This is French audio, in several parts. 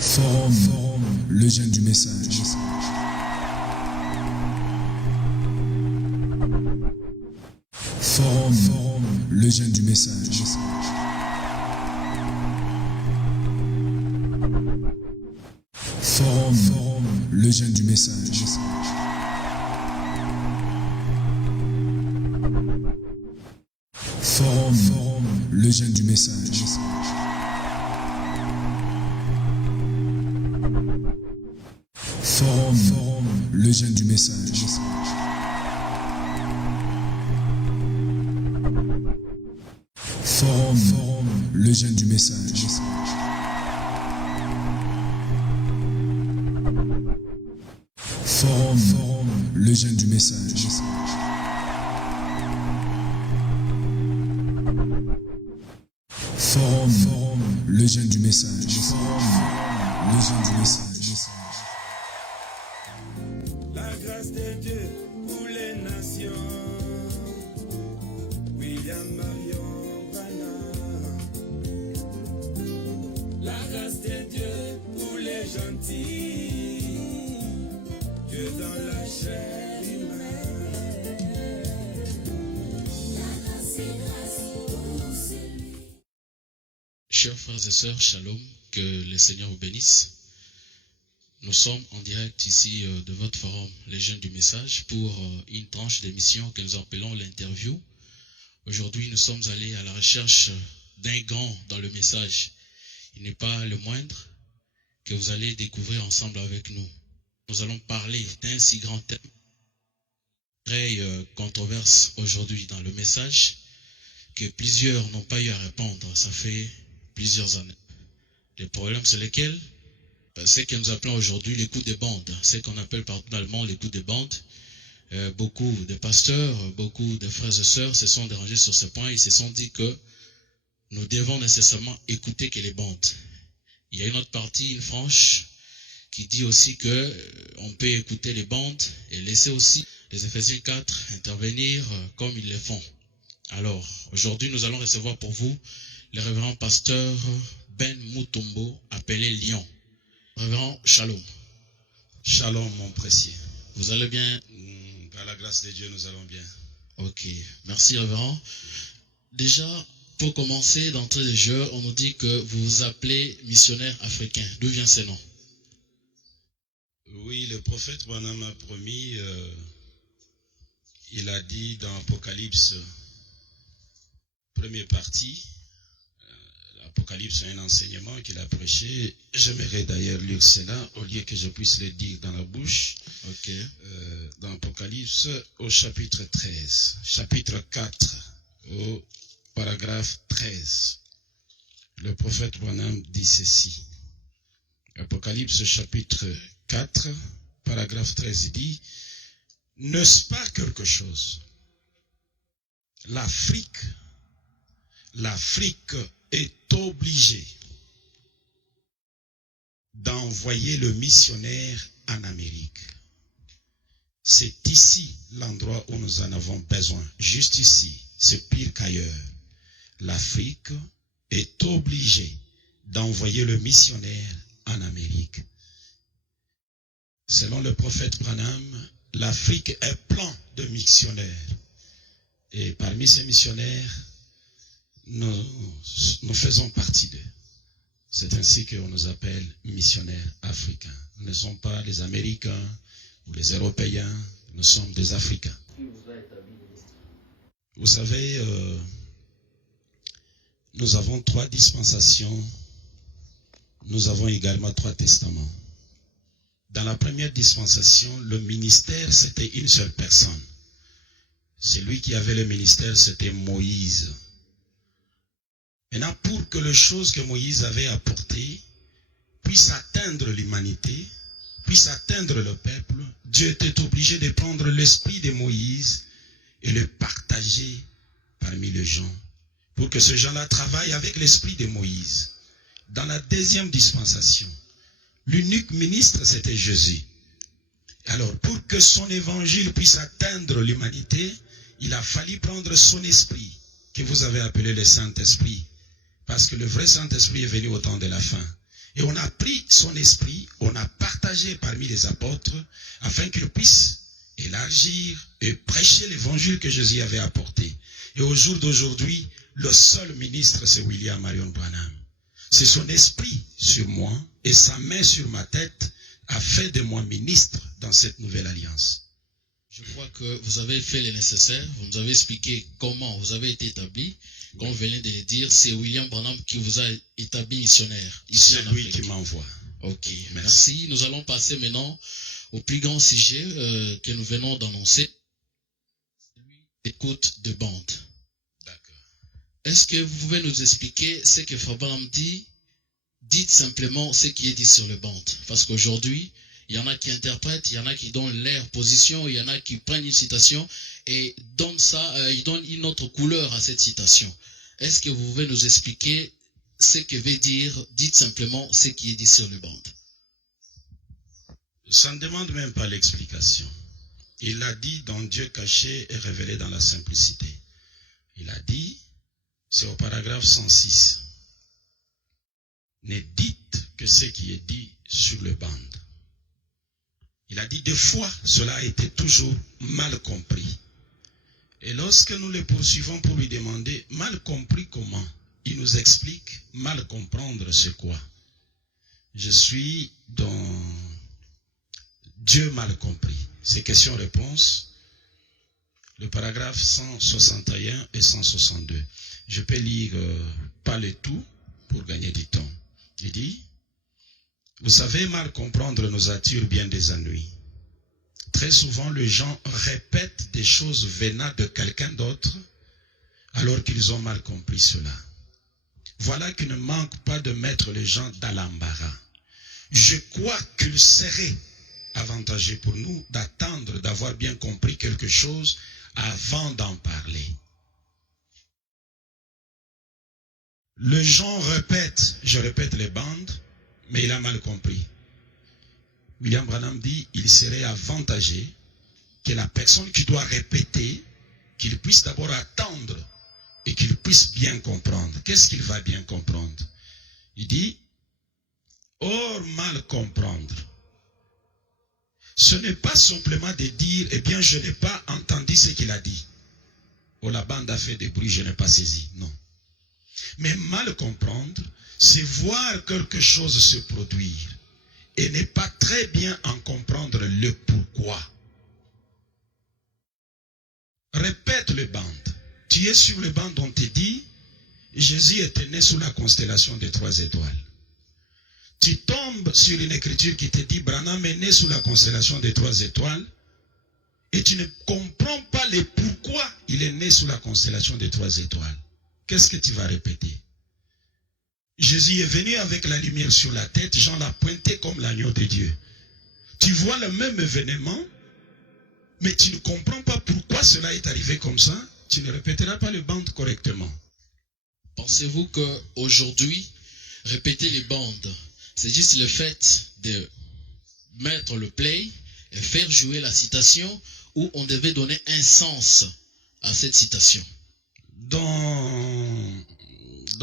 Forum, le jeune du message. Forum, le jeune du message. Forum, le jeune du message. Forum, le jeune du message. Forum, le jeune du message. Forum, le jeune du message. Forum, le jeune du message. Forum, le jeune du message. Le jeune du message. La grâce de Dieu pour les nations. William Marion Branham. La grâce de Dieu pour les gentils. Dieu dans la chair humaine. La grâce est grâce pour celui. Chers frères et sœurs, shalom, que le Seigneur vous bénisse. Nous sommes en direct ici de votre forum, les jeunes du message, pour une tranche d'émission que nous appelons l'interview. Aujourd'hui, nous sommes allés à la recherche d'un grand dans le message. Il n'est pas le moindre que vous allez découvrir ensemble avec nous. Nous allons parler d'un si grand thème, très controverse aujourd'hui dans le message, que plusieurs n'ont pas eu à répondre. Ça fait plusieurs années. Les problèmes, c'est lesquels? C'est que nous appelons aujourd'hui les coups de bande, ce qu'on appelle par allemand les coups de bande. Beaucoup de pasteurs, beaucoup de frères et sœurs se sont dérangés sur ce point. Ils se sont dit que nous devons nécessairement écouter que les bandes. Il y a une autre partie, une frange, qui dit aussi que on peut écouter les bandes et laisser aussi les Éphésiens 4 intervenir comme ils le font. Alors, aujourd'hui, nous allons recevoir pour vous le révérend pasteur Ben Mutombo, appelé Lion. Révérend, shalom. Shalom, mon précieux. Vous allez bien? Par la grâce de Dieu, nous allons bien. Ok, merci révérend. Déjà, pour commencer, d'entrée de jeu, on nous dit que vous vous appelez missionnaire africain. D'où vient ce nom? Oui, le prophète Branham a promis, il a dit dans Apocalypse, première partie, Apocalypse, un enseignement qu'il a prêché. J'aimerais d'ailleurs lire cela au lieu que je puisse le dire dans la bouche. Ok. Dans Apocalypse au chapitre 13, chapitre 4, au paragraphe 13. Le prophète Branham dit ceci. Apocalypse chapitre 4, paragraphe 13, il dit: n'est-ce pas quelque chose? L'Afrique est obligée d'envoyer le missionnaire en Amérique. C'est ici l'endroit où nous en avons besoin. Juste ici, c'est pire qu'ailleurs. L'Afrique est obligée d'envoyer le missionnaire en Amérique. Selon le prophète Branham, l'Afrique est plein de missionnaires. Et parmi ces missionnaires, nous faisons partie d'eux. C'est ainsi qu'on nous appelle missionnaires africains. Nous ne sommes pas les Américains ou les Européens, nous sommes des Africains. Vous savez, nous avons 3 dispensations, nous avons également 3 testaments. Dans la première dispensation, le ministère, c'était une seule personne. Celui qui avait le ministère, c'était Moïse. Maintenant, pour que les choses que Moïse avait apportées puissent atteindre l'humanité, puissent atteindre le peuple, Dieu était obligé de prendre l'esprit de Moïse et le partager parmi les gens, pour que ces gens-là travaillent avec l'esprit de Moïse. Dans la deuxième dispensation, l'unique ministre, c'était Jésus. Alors, pour que son évangile puisse atteindre l'humanité, il a fallu prendre son esprit, que vous avez appelé le Saint-Esprit. Parce que le vrai Saint-Esprit est venu au temps de la fin. Et on a pris son esprit, on a partagé parmi les apôtres, afin qu'ils puissent élargir et prêcher l'évangile que Jésus avait apporté. Et au jour d'aujourd'hui, le seul ministre, c'est William Marion Branham. C'est son esprit sur moi et sa main sur ma tête a fait de moi ministre dans cette nouvelle alliance. Je crois que vous avez fait le nécessaire, vous nous avez expliqué comment vous avez été établi. Comme vous venez de le dire, c'est William Branham qui vous a établi missionnaire. C'est lui qui m'envoie. Ok, merci. Nous allons passer maintenant au plus grand sujet que nous venons d'annoncer. Écoute de bande. D'accord. Est-ce que vous pouvez nous expliquer ce que Frère Branham dit? Dites simplement ce qui est dit sur le bande. Parce qu'aujourd'hui, il y en a qui interprètent, il y en a qui donnent leur position, il y en a qui prennent une citation et donnent ça, ils donnent une autre couleur à cette citation. Est-ce que vous pouvez nous expliquer ce que veut dire, dites simplement ce qui est dit sur le bande? Ça ne demande même pas l'explication. Il l'a dit dans Dieu caché et révélé dans la simplicité. Il a dit, c'est au paragraphe 106. Ne dites que ce qui est dit sur le bande. Il a dit, des fois, cela a été toujours mal compris. Et lorsque nous le poursuivons pour lui demander, mal compris comment? Il nous explique, mal comprendre c'est quoi? Je suis dans Dieu mal compris. C'est question-réponse. Le paragraphe 161 et 162. Je peux lire pas le tout pour gagner du temps. Il dit, vous savez, mal comprendre nos attire bien des ennuis. Très souvent, les gens répètent des choses venant de quelqu'un d'autre alors qu'ils ont mal compris cela. Voilà qui ne manque pas de mettre les gens dans l'embarras. Je crois qu'il serait avantageux pour nous d'attendre d'avoir bien compris quelque chose avant d'en parler. Les gens répètent, je répète les bandes, mais il a mal compris. William Branham dit, il serait avantageux que la personne qui doit répéter, qu'il puisse d'abord attendre et qu'il puisse bien comprendre. Qu'est-ce qu'il va bien comprendre? Il dit, or mal comprendre, ce n'est pas simplement de dire, eh bien je n'ai pas entendu ce qu'il a dit. Oh, la bande a fait des bruits, je n'ai pas saisi. Non. Mais mal comprendre, c'est voir quelque chose se produire et ne pas très bien en comprendre le pourquoi. Répète le bande. Tu es sur le banc dont on te dit, Jésus était né sous la constellation des 3 étoiles. Tu tombes sur une écriture qui te dit, Branham est né sous la constellation des 3 étoiles, et tu ne comprends pas le pourquoi il est né sous la constellation des 3 étoiles. Qu'est-ce que tu vas répéter? Jésus est venu avec la lumière sur la tête, Jean l'a pointé comme l'agneau de Dieu. Tu vois le même événement, mais tu ne comprends pas pourquoi cela est arrivé comme ça, tu ne répéteras pas le bande correctement. Pensez-vous qu'aujourd'hui, répéter les bandes, c'est juste le fait de mettre le play et faire jouer la citation, ou on devait donner un sens à cette citation? Dans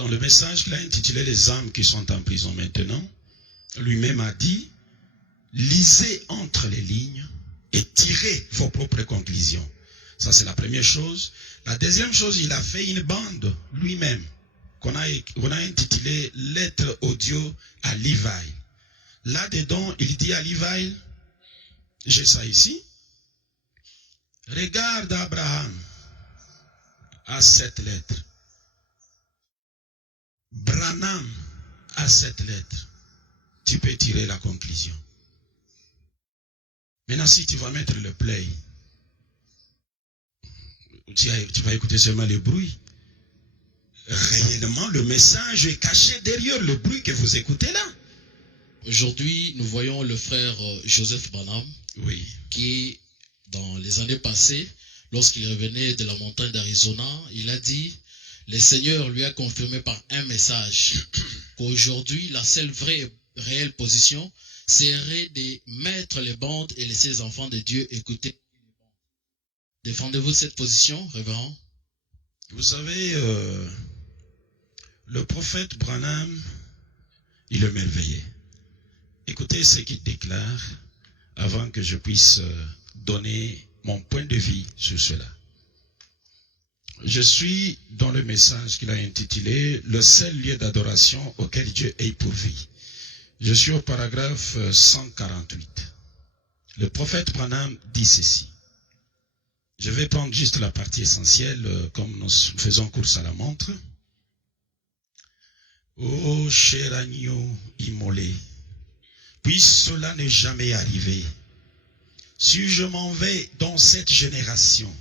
le message qu'il a intitulé « Les âmes qui sont en prison maintenant », lui-même a dit « Lisez entre les lignes et tirez vos propres conclusions ». Ça, c'est la première chose. La deuxième chose, il a fait une bande lui-même qu'on a intitulée « Lettre audio à Levi ». Là-dedans, il dit à Levi, j'ai ça ici, « Regarde Abraham à cette lettre. Branham a cette lettre. Tu peux tirer la conclusion. Maintenant, si tu vas mettre le play, tu vas écouter seulement le bruit. Réellement, le message est caché derrière le bruit que vous écoutez là. Aujourd'hui, nous voyons le frère Joseph Branham, oui, qui, dans les années passées, lorsqu'il revenait de la montagne d'Arizona, il a dit, le Seigneur lui a confirmé par un message qu'aujourd'hui, la seule vraie, réelle position serait de mettre les bandes et laisser les enfants de Dieu écouter. Défendez-vous cette position, révérend? Vous savez, le prophète Branham il émerveillait. Écoutez ce qu'il déclare avant que je puisse donner mon point de vue sur cela. Je suis dans le message qu'il a intitulé « Le seul lieu d'adoration auquel Dieu est pourvu ». Je suis au paragraphe 148. Le prophète Branham dit ceci. Je vais prendre juste la partie essentielle, comme nous faisons course à la montre. Ô cher agneau immolé, puisse cela ne jamais arriver. Si je m'en vais dans cette génération,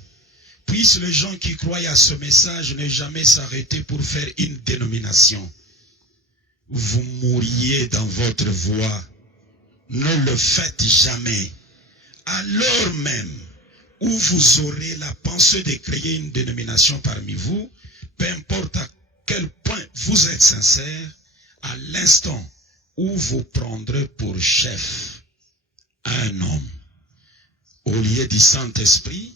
puissent les gens qui croient à ce message ne jamais s'arrêter pour faire une dénomination. Vous mourriez dans votre voie. Ne le faites jamais. Alors même où vous aurez la pensée de créer une dénomination parmi vous, peu importe à quel point vous êtes sincère, à l'instant où vous prendrez pour chef un homme, au lieu du Saint-Esprit,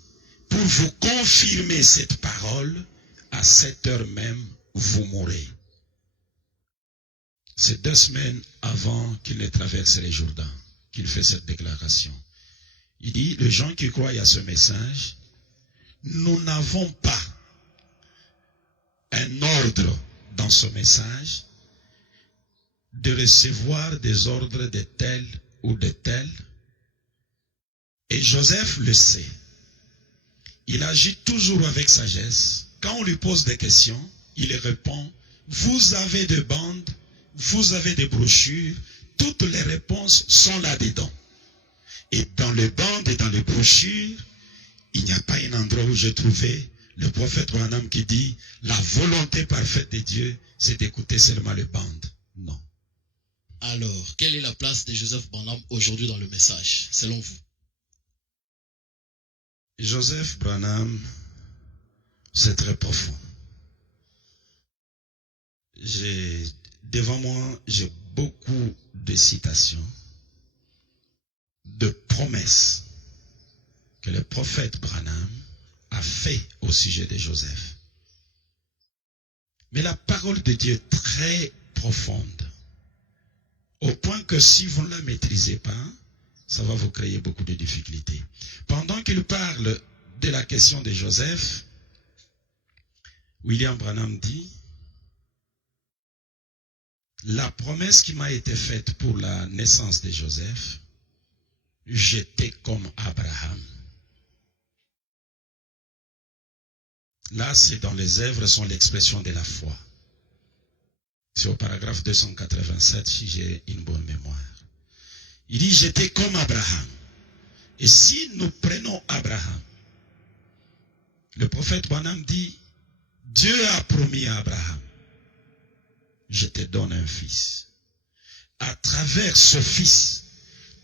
pour vous confirmer cette parole, à cette heure même, vous mourrez. C'est 2 semaines avant qu'il ne traverse les Jourdains qu'il fait cette déclaration. Il dit, les gens qui croient à ce message, nous n'avons pas un ordre dans ce message de recevoir des ordres de tel ou de tel. Et Joseph le sait. Il agit toujours avec sagesse. Quand on lui pose des questions, il répond, vous avez des bandes, vous avez des brochures, toutes les réponses sont là-dedans. Et dans les bandes et dans les brochures, il n'y a pas un endroit où j'ai trouvé le prophète Branham qui dit, la volonté parfaite de Dieu, c'est d'écouter seulement les bandes. Non. Alors, quelle est la place de Joseph Branham aujourd'hui dans le message, selon vous? Joseph Branham, c'est très profond. Devant moi, j'ai beaucoup de citations, de promesses que le prophète Branham a fait au sujet de Joseph. Mais la parole de Dieu est très profonde, au point que si vous ne la maîtrisez pas, ça va vous créer beaucoup de difficultés. Pendant qu'il parle de la question de Joseph, William Branham dit, la promesse qui m'a été faite pour la naissance de Joseph, j'étais comme Abraham. Là, c'est dans les œuvres, sont l'expression de la foi. C'est au paragraphe 287, si j'ai une bonne mémoire. Il dit, j'étais comme Abraham. Et si nous prenons Abraham, le prophète Branham dit, Dieu a promis à Abraham, je te donne un fils. À travers ce fils,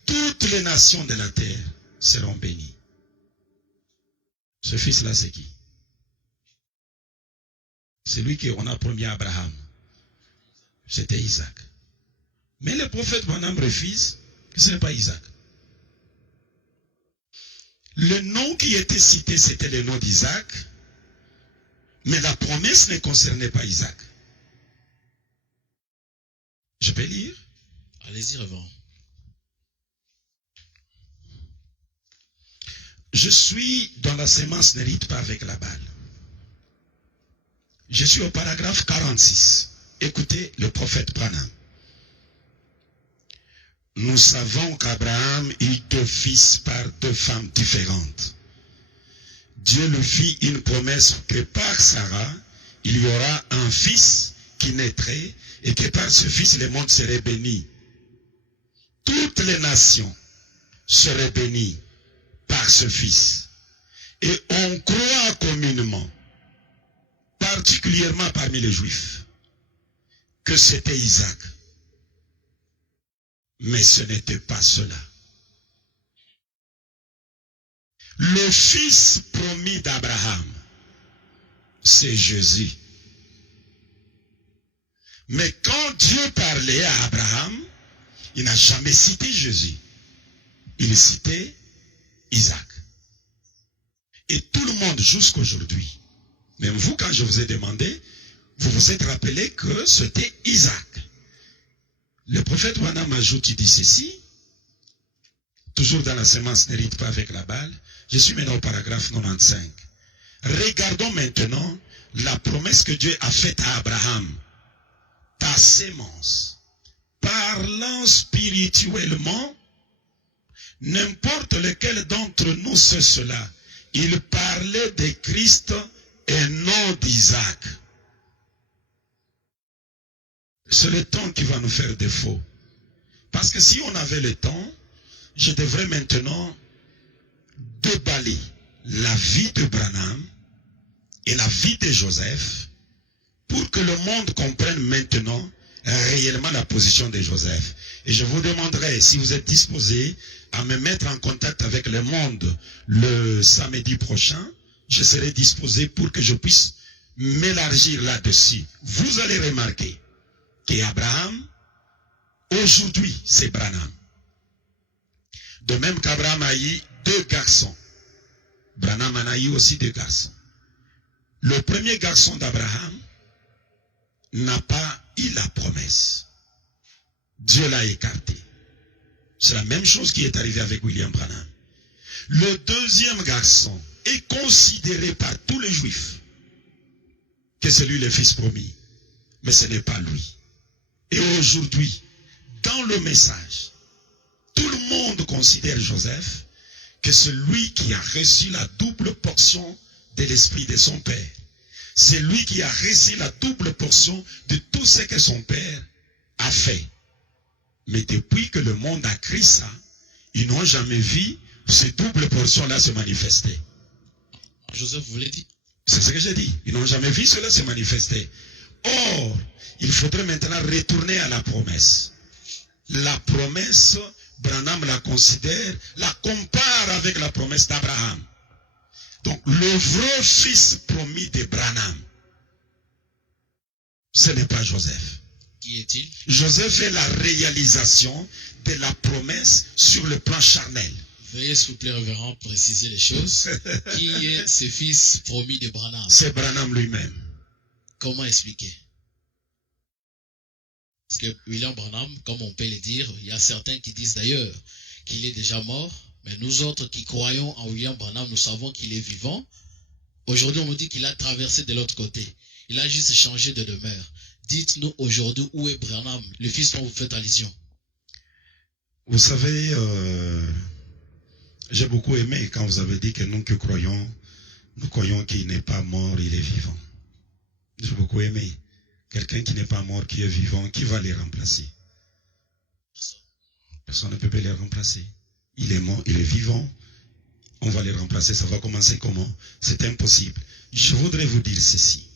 toutes les nations de la terre seront bénies. Ce fils-là, c'est qui? C'est lui qu'on a promis à Abraham. C'était Isaac. Mais le prophète Branham refuse que ce n'est pas Isaac. Le nom qui était cité, c'était le nom d'Isaac, mais la promesse ne concernait pas Isaac. Je peux lire? Allez-y, révérend. Je suis dans la sémence n'hérite pas avec la balle. Je suis au paragraphe 46. Écoutez le prophète Branham. Nous savons qu'Abraham eut 2 fils par 2 femmes différentes. Dieu lui fit une promesse que par Sarah, il y aura un fils qui naîtrait et que par ce fils, le monde serait béni. Toutes les nations seraient bénies par ce fils. Et on croit communément, particulièrement parmi les Juifs, que c'était Isaac. Mais ce n'était pas cela. Le fils promis d'Abraham, c'est Jésus. Mais quand Dieu parlait à Abraham, il n'a jamais cité Jésus. Il citait Isaac. Et tout le monde jusqu'aujourd'hui, même vous quand je vous ai demandé, vous vous êtes rappelé que c'était Isaac. Le prophète Branham ajoute, il dit ceci, toujours dans la sémence n'hérite pas avec la balle. Je suis maintenant au paragraphe 95. Regardons maintenant la promesse que Dieu a faite à Abraham. Ta sémence, parlant spirituellement, n'importe lequel d'entre nous c'est cela. Il parlait de Christ et non d'Isaac. C'est le temps qui va nous faire défaut. Parce que si on avait le temps, je devrais maintenant déballer la vie de Branham et la vie de Joseph pour que le monde comprenne maintenant réellement la position de Joseph. Et je vous demanderai, si vous êtes disposé à me mettre en contact avec le monde le samedi prochain, je serai disposé pour que je puisse m'élargir là-dessus. Vous allez remarquer qu'Abraham, aujourd'hui, c'est Branham. De même qu'Abraham a eu 2 garçons. Branham en a eu aussi 2 garçons. Le premier garçon d'Abraham n'a pas eu la promesse. Dieu l'a écarté. C'est la même chose qui est arrivée avec William Branham. Le deuxième garçon est considéré par tous les juifs que c'est lui le fils promis. Mais ce n'est pas lui. Et aujourd'hui, dans le message, tout le monde considère Joseph que c'est lui qui a reçu la double portion de l'esprit de son père. C'est lui qui a reçu la double portion de tout ce que son père a fait. Mais depuis que le monde a créé ça, ils n'ont jamais vu ces doubles portions-là se manifester. Joseph, vous l'avez dit? C'est ce que j'ai dit. Ils n'ont jamais vu cela se manifester. Or, il faudrait maintenant retourner à la promesse. La promesse, Branham la considère, la compare avec la promesse d'Abraham. Donc, le vrai fils promis de Branham, ce n'est pas Joseph. Qui est-il? Joseph est la réalisation de la promesse sur le plan charnel. Veuillez, s'il vous plaît, révérend, préciser les choses. Qui est ce fils promis de Branham? C'est Branham lui-même. Comment expliquer? Parce que William Branham, comme on peut le dire, il y a certains qui disent d'ailleurs qu'il est déjà mort, mais nous autres qui croyons en William Branham, nous savons qu'il est vivant. Aujourd'hui, on nous dit qu'il a traversé de l'autre côté. Il a juste changé de demeure. Dites-nous aujourd'hui où est Branham, le fils dont vous faites allusion. Vous savez, j'ai beaucoup aimé quand vous avez dit que nous qui croyons, nous croyons qu'il n'est pas mort, il est vivant. J'ai beaucoup aimé. Quelqu'un qui n'est pas mort, qui est vivant, qui va les remplacer? Personne ne peut les remplacer. Il est mort, il est vivant. On va les remplacer. Ça va commencer comment? C'est impossible. Je voudrais vous dire ceci.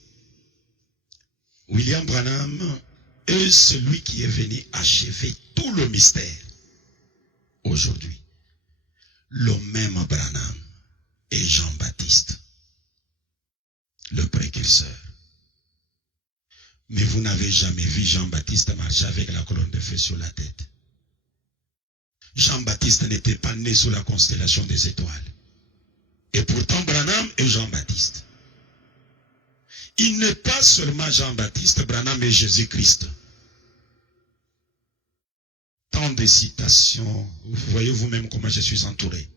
William Branham est celui qui est venu achever tout le mystère. Aujourd'hui, le même Branham est Jean-Baptiste, le précurseur. Mais vous n'avez jamais vu Jean-Baptiste marcher avec la colonne de feu sur la tête. Jean-Baptiste n'était pas né sous la constellation des étoiles. Et pourtant, Branham est Jean-Baptiste. Il n'est pas seulement Jean-Baptiste, Branham est Jésus-Christ. Tant de citations, vous voyez vous-même comment je suis entouré.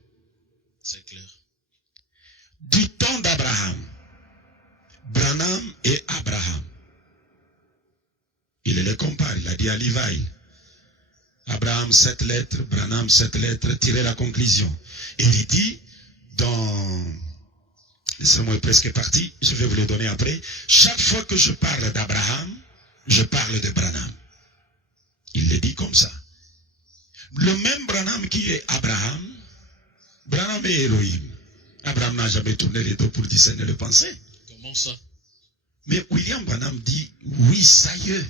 C'est clair. Du temps d'Abraham, Branham est Abraham. Il les compare, il a dit à Levi. Abraham 7 lettres, Branham 7 lettres, tirez la conclusion. Et il dit dans... Ce mot est presque parti, je vais vous le donner après. Chaque fois que je parle d'Abraham, je parle de Branham. Il le dit comme ça. Le même Branham qui est Abraham, Branham est Elohim. Abraham n'a jamais tourné les dos pour discerner les pensées. Comment ça? Mais William Branham dit, oui, ça y est,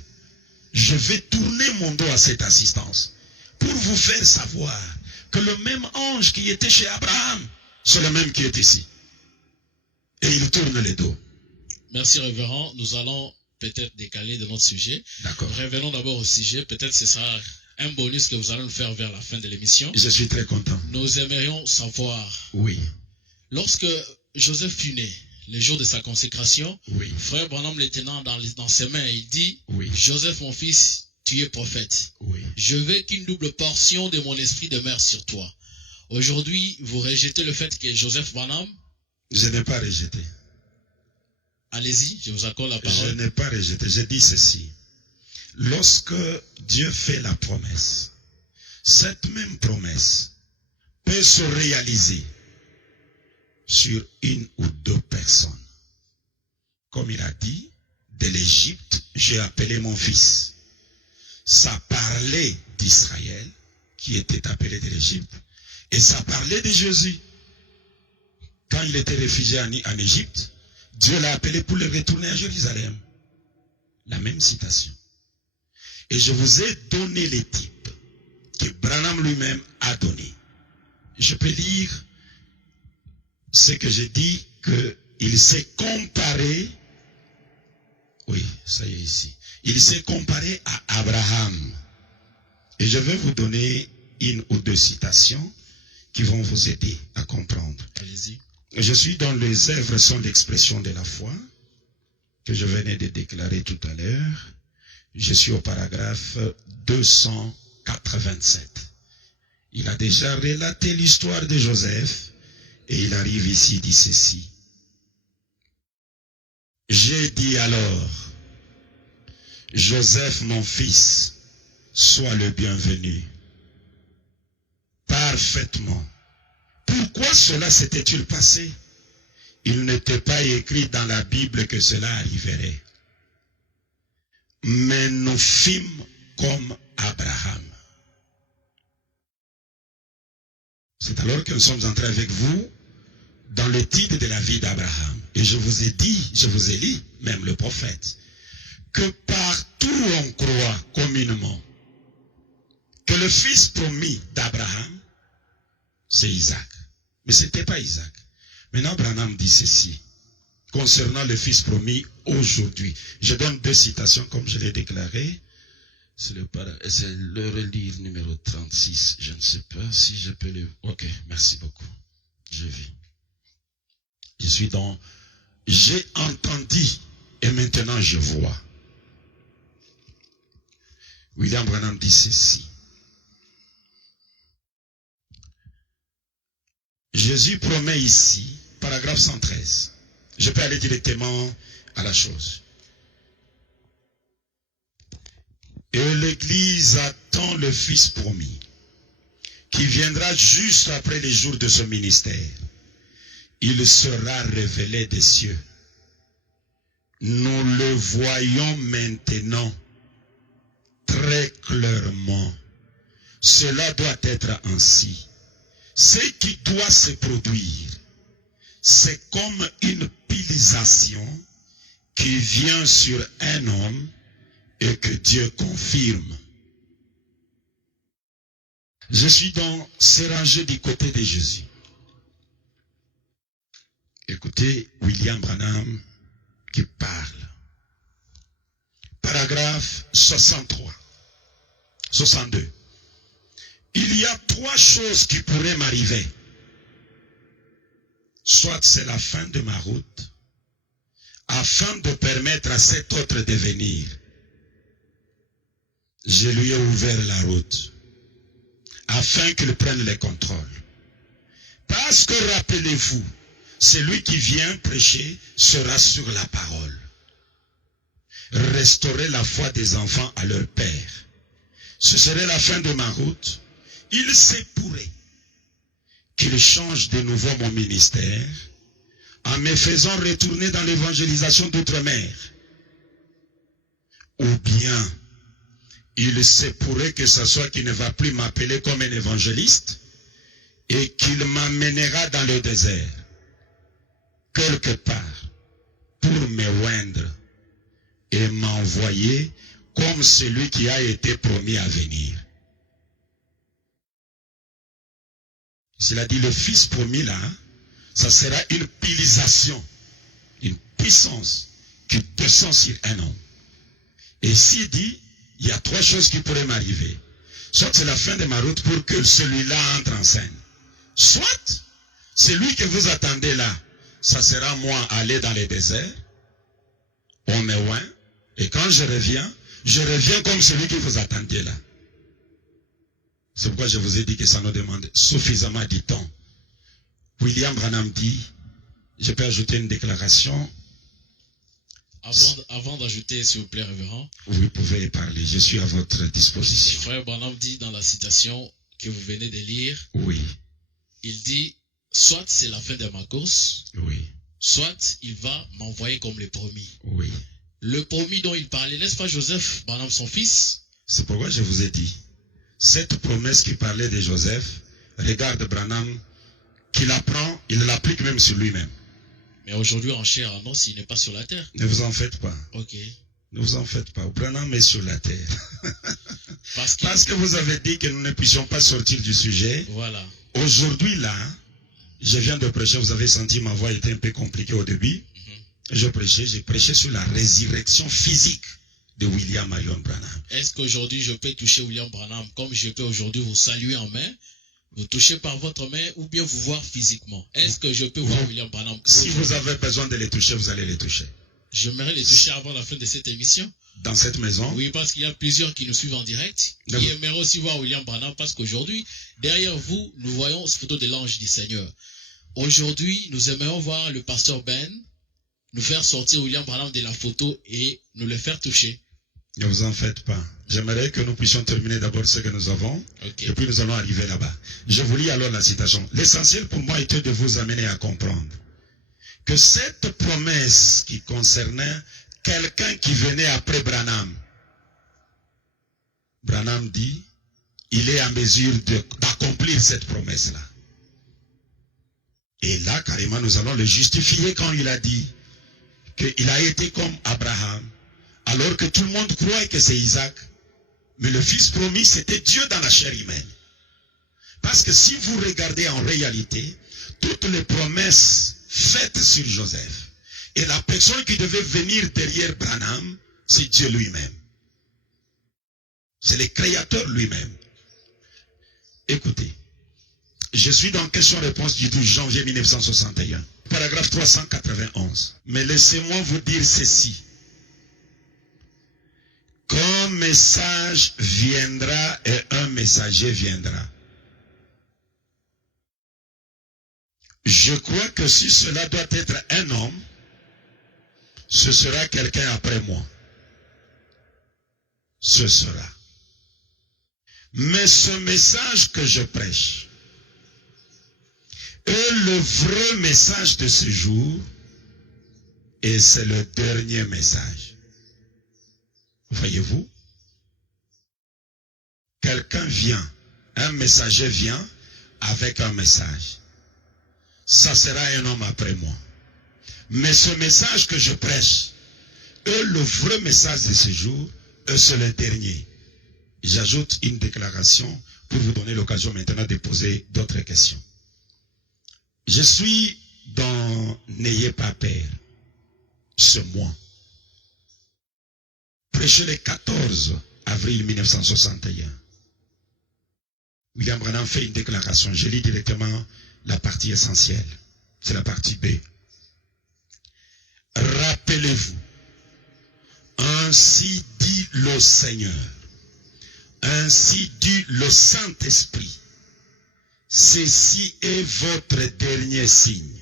je vais tourner mon dos à cette assistance pour vous faire savoir que le même ange qui était chez Abraham, c'est le même qui est ici. Et il tourne les dos. Merci, révérend. Nous allons peut-être décaler de notre sujet. D'accord. Revenons d'abord au sujet. Peut-être c'est ça un bonus que vous allez nous faire vers la fin de l'émission. Je suis très content. Nous aimerions savoir. Oui. Lorsque Joseph fut né, le jour de sa consécration, Oui. frère Branham le tenant dans ses mains, il dit, Oui. Joseph mon fils, tu es prophète. Oui. Je veux qu'une double portion de mon esprit demeure sur toi. Aujourd'hui, vous rejetez le fait que Joseph Branham, Je n'ai pas rejeté. allez-y, je vous accorde la Je parole. n'ai pas rejeté. Je dis ceci. Lorsque Dieu fait la promesse, cette même promesse peut se réaliser sur une ou deux personnes. Comme il a dit, de l'Égypte, j'ai appelé mon fils. Ça parlait d'Israël, qui était appelé de l'Égypte, et ça parlait de Jésus. Quand il était réfugié en Égypte, Dieu l'a appelé pour le retourner à Jérusalem. La même citation. Et je vous ai donné les types que Branham lui-même a donné. Je peux lire ce que j'ai dit, qu'il s'est comparé, oui, ça y est ici, il s'est comparé à Abraham. Et je vais vous donner une ou deux citations qui vont vous aider à comprendre. Allez-y. Je suis dans les œuvres sont l'expression de la foi, que je venais de déclarer tout à l'heure. Je suis au paragraphe 287. Il a déjà relaté l'histoire de Joseph, et il arrive ici, il dit ceci. J'ai dit alors, Joseph mon fils, sois le bienvenu. Parfaitement. Pourquoi cela s'était-il passé? Il n'était pas écrit dans la Bible que cela arriverait. Mais nous fîmes comme Abraham. C'est alors que nous sommes entrés avec vous dans le titre de la vie d'Abraham. Et je vous ai dit, je vous ai lu, même le prophète, que partout on croit communément que le fils promis d'Abraham, c'est Isaac. Mais ce n'était pas Isaac. Maintenant, Branham dit ceci, concernant le fils promis aujourd'hui. Je donne deux citations comme je l'ai déclaré. C'est le livre numéro 36. Je ne sais pas si je peux le... Ok, merci beaucoup. Je vis. Je suis dans... J'ai entendu et maintenant je vois. William Branham dit ceci. Jésus promet ici, paragraphe 113. Je peux aller directement à la chose. Et l'Église attend le Fils promis, qui viendra juste après les jours de ce ministère. Il sera révélé des cieux. Nous le voyons maintenant très clairement. Cela doit être ainsi. Ce qui doit se produire, c'est comme une pilisation qui vient sur un homme et que Dieu confirme. Je suis dans ces rangées du côté de Jésus. Écoutez William Branham qui parle. Paragraphe 63, 62. Il y a trois choses qui pourraient m'arriver. Soit c'est la fin de ma route, afin de permettre à cet autre de venir. Je lui ai ouvert la route, afin qu'il prenne le contrôle. Parce que rappelez-vous, celui qui vient prêcher sera sur la parole. Restaurer la foi des enfants à leur père. Ce serait la fin de ma route. Il se pourrait qu'il change de nouveau mon ministère en me faisant retourner dans l'évangélisation d'outre-mer. Ou bien, il se pourrait que ce soit qu'il ne va plus m'appeler comme un évangéliste et qu'il m'amènera dans le désert, quelque part, pour me oindre et m'envoyer comme celui qui a été promis à venir. S'il a dit le fils promis là, ça sera une pilisation, une puissance qui descend sur un homme. Et s'il dit, il y a trois choses qui pourraient m'arriver. Soit c'est la fin de ma route pour que celui-là entre en scène. Soit, celui que vous attendez là, ça sera moi aller dans les déserts, on me oint, et quand je reviens, Je reviens comme celui que vous attendiez là. C'est pourquoi je vous ai dit que ça nous demande suffisamment de temps. William Branham dit, je peux ajouter une déclaration. Avant d'ajouter, s'il vous plaît, révérend. Vous pouvez parler, je suis à votre disposition. Frère Branham dit dans la citation que vous venez de lire, Oui. Il dit, soit c'est la fin de ma course, Oui. soit il va m'envoyer comme le promis. Oui. Le promis dont il parlait, n'est-ce pas Joseph Branham, son fils? C'est pourquoi je vous ai dit, cette promesse qui parlait de Joseph, regarde Branham, qu'il apprend, il l'applique même sur lui-même. Mais aujourd'hui, en chair, en os, il n'est pas sur la terre. Ne vous en faites pas. Ok. Ne vous en faites pas. Branham est sur la terre. Parce que vous avez dit que nous ne puissions pas sortir du sujet. Voilà. Aujourd'hui, là, je viens de prêcher, vous avez senti ma voix était un peu compliquée au début. J'ai prêché sur la résurrection physique de William Marion Branham. Est-ce qu'aujourd'hui, je peux toucher William Branham comme je peux aujourd'hui vous saluer en main, vous toucher par votre main ou bien vous voir physiquement? Est-ce que je peux voir William Branham? Si vous avez besoin de les toucher, vous allez les toucher. J'aimerais les toucher avant la fin de cette émission. Dans cette maison? Oui, parce qu'il y a plusieurs qui nous suivent en direct, qui aimeraient aussi voir William Branham, parce qu'aujourd'hui, derrière vous, nous voyons cette photo de l'ange du Seigneur. Aujourd'hui, nous aimerions voir le pasteur Ben nous faire sortir William Branham de la photo et nous le faire toucher. Ne vous en faites pas. J'aimerais que nous puissions terminer d'abord ce que nous avons, Okay. et puis nous allons arriver là-bas. Je vous lis alors la citation. L'essentiel pour moi était de vous amener à comprendre que cette promesse qui concernait quelqu'un qui venait après Branham, Branham dit, il est en mesure d'accomplir cette promesse-là. Et là, carrément, nous allons le justifier quand il a dit qu'il a été comme Abraham, alors que tout le monde croit que c'est Isaac. Mais le fils promis, c'était Dieu dans la chair humaine. Parce que si vous regardez en réalité, toutes les promesses faites sur Joseph, et la personne qui devait venir derrière Branham, c'est Dieu lui-même. C'est le Créateur lui-même. Écoutez, je suis dans question-réponse du 12 janvier 1961, paragraphe 391. Mais laissez-moi vous dire ceci. Qu'un message viendra et un messager viendra. Je crois que si cela doit être un homme, ce sera quelqu'un après moi. Ce sera. Mais ce message que je prêche est le vrai message de ce jour et c'est le dernier message. Voyez-vous? Quelqu'un vient, un messager vient avec un message. Ça sera un homme après moi. Mais ce message que je prêche est le vrai message de ce jour et c'est le dernier. J'ajoute une déclaration pour vous donner l'occasion maintenant de poser d'autres questions. Je suis dans N'ayez pas peur ce mois. Prêché le 14 avril 1961. William Branham fait une déclaration. Je lis directement la partie essentielle. C'est la partie B. Rappelez-vous, ainsi dit le Seigneur, ainsi dit le Saint-Esprit, ceci est votre dernier signe.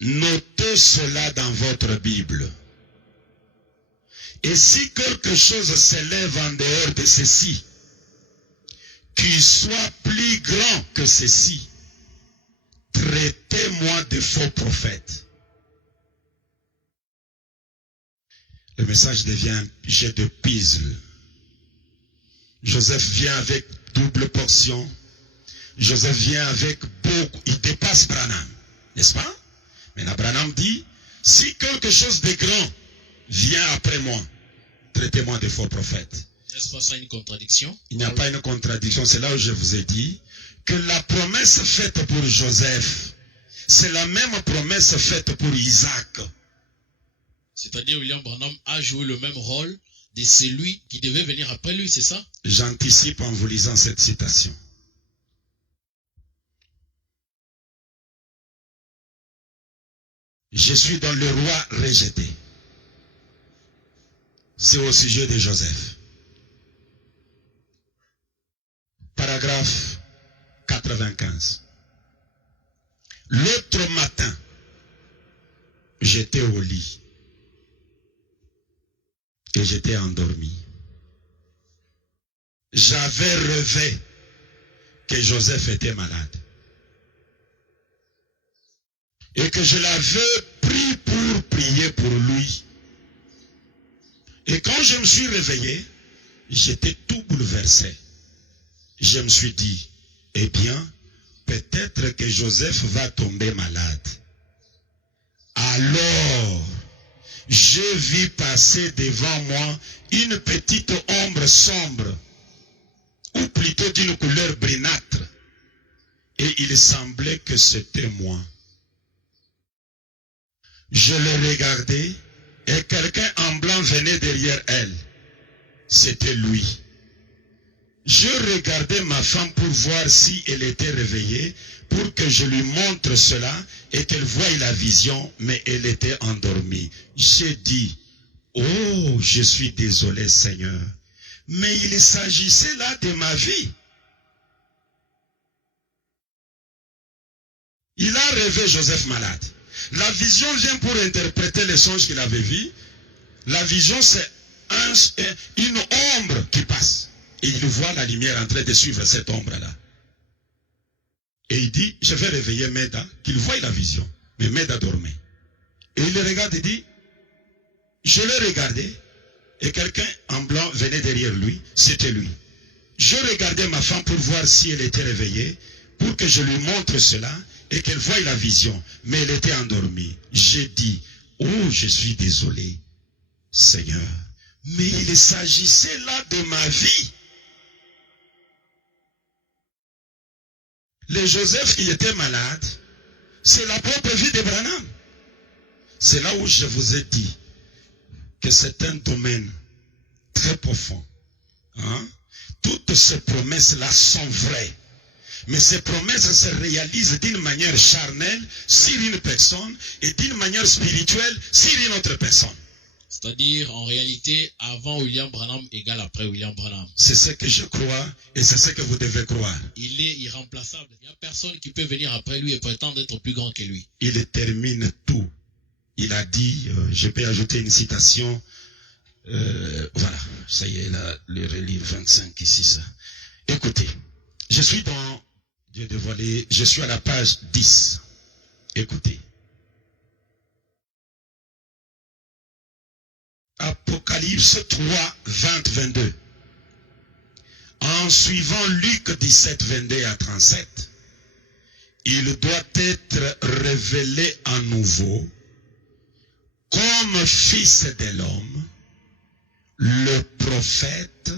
Notez cela dans votre Bible. Et si quelque chose s'élève en dehors de ceci, qui soit plus grand que ceci, traitez-moi de faux prophètes. Le message devient un jet de puzzle. Joseph vient avec double portion. Joseph vient avec beaucoup. Il dépasse Branham. N'est-ce pas? Maintenant Branham dit, si quelque chose de grand vient après moi, traitez-moi de faux prophètes. N'est-ce pas ça une contradiction? Il n'y a pas une contradiction. C'est là où je vous ai dit que la promesse faite pour Joseph, c'est la même promesse faite pour Isaac. C'est-à-dire William Branham a joué le même rôle de celui qui devait venir après lui, c'est ça? J'anticipe en vous lisant cette citation. Je suis dans le roi rejeté. C'est au sujet de Joseph. Paragraphe 95. L'autre matin, j'étais au lit et j'étais endormi. J'avais rêvé que Joseph était malade et que je l'avais pris pour prier pour lui. Et quand je me suis réveillé, j'étais tout bouleversé. Je me suis dit, eh bien, peut-être que Joseph va tomber malade. Alors, j'ai vu passer devant moi une petite ombre sombre, ou plutôt d'une couleur brunâtre, et il semblait que c'était moi. Je le regardais, et quelqu'un en blanc venait derrière elle. C'était lui. Je regardais ma femme pour voir si elle était réveillée, pour que je lui montre cela et qu'elle voie la vision, mais elle était endormie. J'ai dit, oh, je suis désolé Seigneur, mais il s'agissait là de ma vie. Il a rêvé Joseph malade. La vision vient pour interpréter les songes qu'il avait vus. La vision, c'est une ombre qui passe. Et il voit la lumière en train de suivre cette ombre-là. Et il dit, je vais réveiller Meda, qu'il voie la vision. Mais Meda dormait. Et il le regarde et dit, je l'ai regardé, et quelqu'un en blanc venait derrière lui, c'était lui. Je regardais ma femme pour voir si elle était réveillée, pour que je lui montre cela, et qu'elle voie la vision. Mais elle était endormie. J'ai dit, oh, je suis désolé, Seigneur, mais il s'agissait là de ma vie. Le Joseph qui était malade, c'est la propre vie de Branham. C'est là où je vous ai dit que c'est un domaine très profond. Hein? Toutes ces promesses-là sont vraies. Mais ces promesses se réalisent d'une manière charnelle sur une personne et d'une manière spirituelle sur une autre personne. C'est-à-dire, en réalité, avant William Branham égale après William Branham. C'est ce que je crois et c'est ce que vous devez croire. Il est irremplaçable. Il n'y a personne qui peut venir après lui et prétendre être plus grand que lui. Il termine tout. Il a dit, je peux ajouter une citation, voilà, ça y est, là, le relire 25 ici, ça. Écoutez, je suis dans, Dieu dévoilé, je suis à la page 10. Écoutez. Apocalypse 3, 20, 22. En suivant Luc 17, 22 à 37, il doit être révélé à nouveau comme fils de l'homme, le prophète,